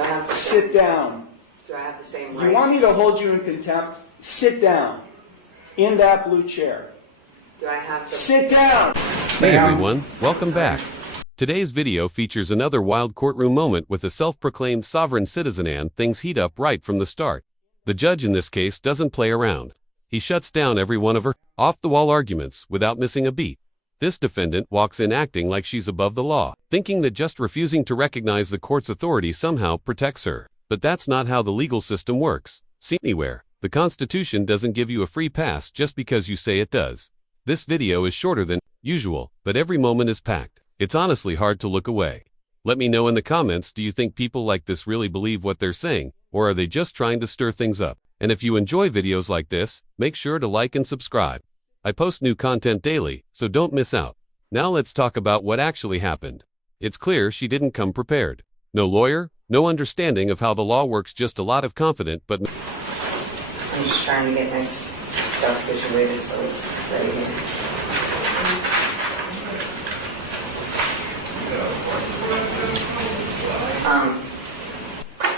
I have to Sit down. Do I have the same rights? You want me to hold you in contempt? Sit down. In that blue chair. Do I have to Sit down! Hey everyone, welcome back. Today's video features another wild courtroom moment with a self-proclaimed sovereign citizen, and things heat up right from the start. The judge in this case doesn't play around. He shuts down every one of her off-the-wall arguments without missing a beat. This defendant walks in acting like she's above the law, thinking that just refusing to recognize the court's authority somehow protects her. But that's not how the legal system works. See anywhere. The Constitution doesn't give you a free pass just because you say it does. This video is shorter than usual, but every moment is packed. It's honestly hard to look away. Let me know in the comments, do you think people like this really believe what they're saying, or are they just trying to stir things up? And if you enjoy videos like this, make sure to like and subscribe. I post new content daily, so don't miss out. Now let's talk about what actually happened. It's clear she didn't come prepared. No lawyer, no understanding of how the law works, just a lot of confident but... I'm just trying to get my stuff situated so it's ready.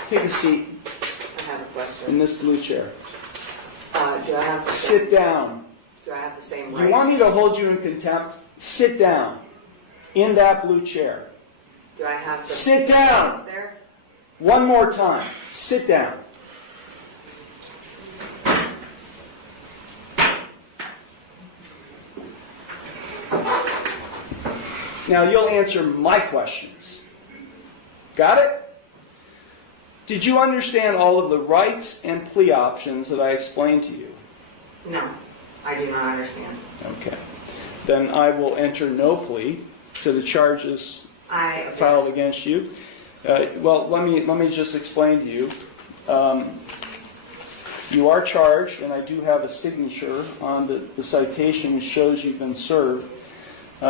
Take a seat I have a in question. this blue chair. Do I have to Sit down. Do I have the same rights? You want me to hold you in contempt? Sit down. In that blue chair. Do I have to Sit down! there? One more time. Sit down. Now you'll answer my questions. Got it? Did you understand all of the rights and plea options that I explained to you? No, I do not understand. Okay. Then I will enter no plea to the charges filed against you. Well, let me just explain to you. You are charged, and I do have a signature on the citation which shows you've been served.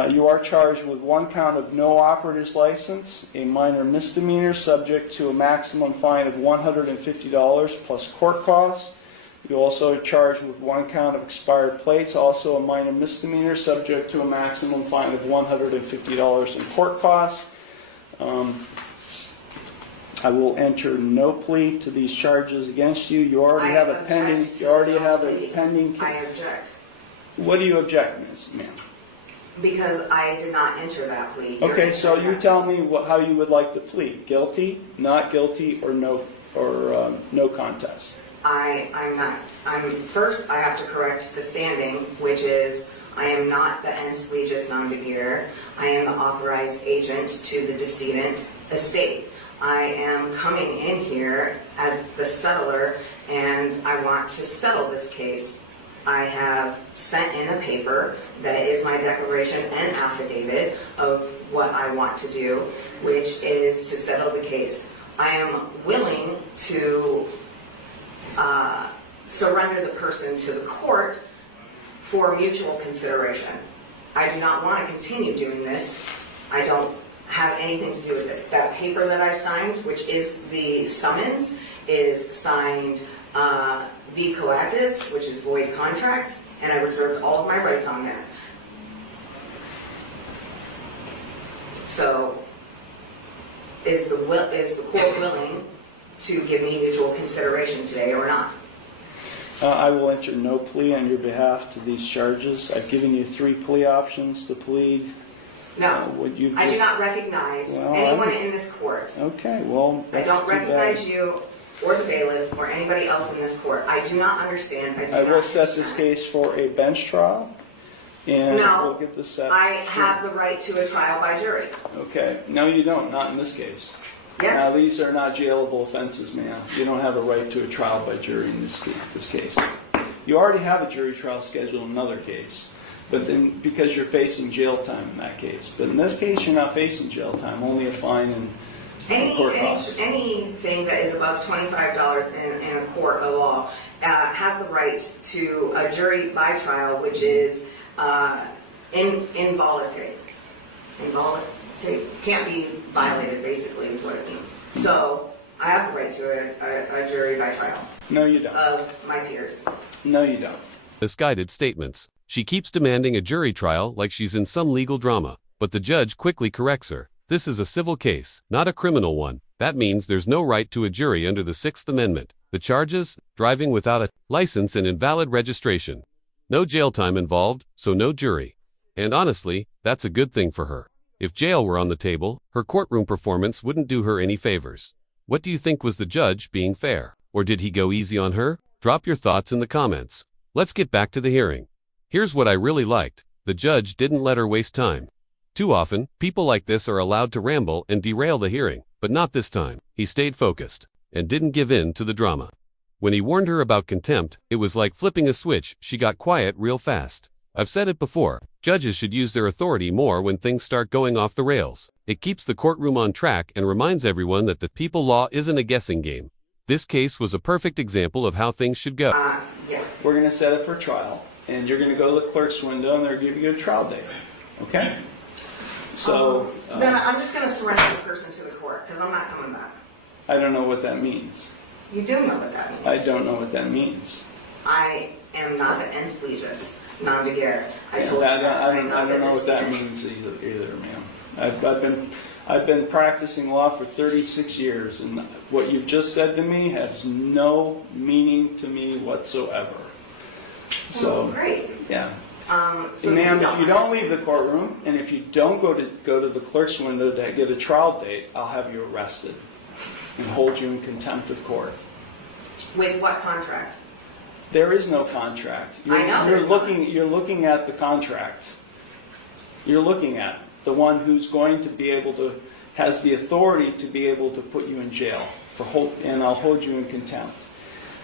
You are charged with one count of no operator's license, a minor misdemeanor subject to a maximum fine of $150 plus court costs. You also are charged with one count of expired plates, also a minor misdemeanor subject to a maximum fine of $150 in court costs. I will enter no plea to these charges against you. You already have a pending. You already have a pending. I object. What do you object, Ms. Ma'am? Because I did not enter that plea. Okay, so you tell me how you would like to plead: guilty, not guilty, or no contest. I'm not. First, I have to correct the standing, which is I am not the ens legis non begetter. I am the authorized agent to the decedent estate. I am coming in here as the settler, and I want to settle this case. I have sent in a paper that is my declaration and affidavit of what I want to do, which is to settle the case. I am willing to surrender the person to the court for mutual consideration. I do not want to continue doing this. I don't have anything to do with this. That paper that I signed, which is the summons, is signed V coatis, which is void contract, and I reserved all of my rights on there. So, is the court willing to give me mutual consideration today or not? I will enter no plea on your behalf to these charges. I've given you 3 plea options to plead. No, I do not recognize anyone in this court. Okay, well, I don't recognize you or the bailiff or anybody else in this court. I do not understand. I will set this case for a bench trial, and we'll get this set. I have the right to a trial by jury. Okay, no you don't, not in this case. Yes. Now these are not jailable offenses, ma'am. You don't have a right to a trial by jury in this case. You already have a jury trial scheduled in another case, but then because you're facing jail time in that case. But in this case, you're not facing jail time, only a fine and court costs. Anything that is above $25 in a court of law has the right to a jury by trial, which is involuntary. Can't be violated, basically, is what it means. So, I have the right to a jury by trial. No, you don't. Of my peers. No, you don't. Misguided statements. She keeps demanding a jury trial like she's in some legal drama, but the judge quickly corrects her. This is a civil case, not a criminal one. That means there's no right to a jury under the Sixth Amendment. The charges? Driving without a license and invalid registration. No jail time involved, so no jury. And honestly, that's a good thing for her. If jail were on the table, her courtroom performance wouldn't do her any favors. What do you think, was the judge being fair? Or did he go easy on her? Drop your thoughts in the comments. Let's get back to the hearing. Here's what I really liked. The judge didn't let her waste time. Too often, people like this are allowed to ramble and derail the hearing, but not this time. He stayed focused and didn't give in to the drama. When he warned her about contempt, it was like flipping a switch. She got quiet real fast. I've said it before, judges should use their authority more when things start going off the rails. It keeps the courtroom on track and reminds everyone that the people law isn't a guessing game. This case was a perfect example of how things should go. Yeah. We're going to set it for trial, and you're going to go to the clerk's window, and they're going to give you a trial date. Okay? So, Then I'm just going to surrender the person to the court because I'm not coming back. I don't know what that means. You do know what that means. I don't know what that means. I am not the ens leges non de guerre. I told you I that. don't know what that means either, ma'am. I've been practicing law for 36 years, and what you've just said to me has no meaning to me whatsoever. So, great. Yeah. So Ma'am, if you don't leave the courtroom, and if you don't go to the clerk's window to get a trial date, I'll have you arrested and hold you in contempt of court. With what contract? There is no contract. I know You're looking at the contract. You're looking at the one who's going to be able to, has the authority to be able to put you in jail and I'll hold you in contempt.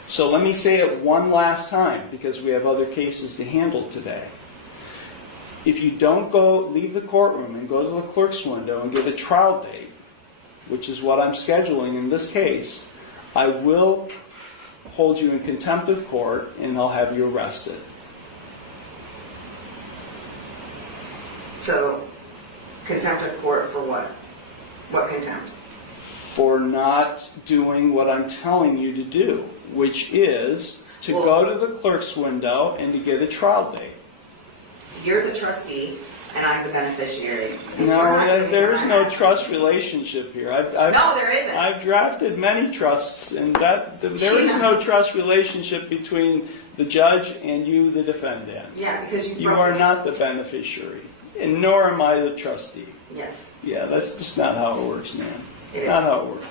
So let me say it one last time, because we have other cases to handle today. If you don't leave the courtroom and go to the clerk's window and get a trial date, which is what I'm scheduling in this case, I will hold you in contempt of court and I'll have you arrested. So, contempt of court for what? What contempt? For not doing what I'm telling you to do, which is to go to the clerk's window and to get a trial date. You're the trustee and I'm the beneficiary. No, there is no trust relationship here. No, there isn't. I've drafted many trusts, and there is no trust relationship between the judge and you, the defendant. Yeah, because you are not the beneficiary, and nor am I the trustee. Yes. Yeah, that's just not how it works, man. It Not is. how it works.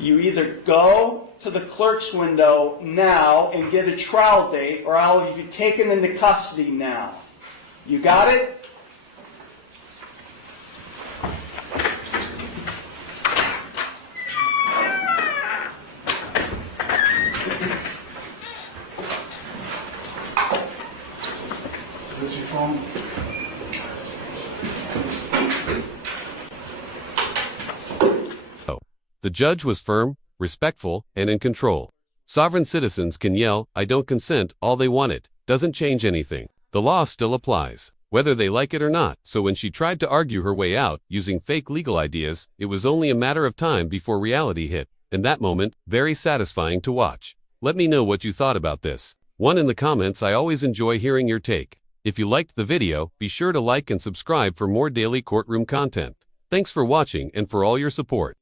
You either go to the clerk's window now and get a trial date, or I'll be taken into custody now. You got it? Is this your phone? The judge was firm, respectful, and in control. Sovereign citizens can yell, "I don't consent," all they want. It doesn't change anything. The law still applies, whether they like it or not. So when she tried to argue her way out using fake legal ideas, it was only a matter of time before reality hit. In that moment, very satisfying to watch. Let me know what you thought about this. One in the comments. I always enjoy hearing your take. If you liked the video, be sure to like and subscribe for more daily courtroom content. Thanks for watching and for all your support.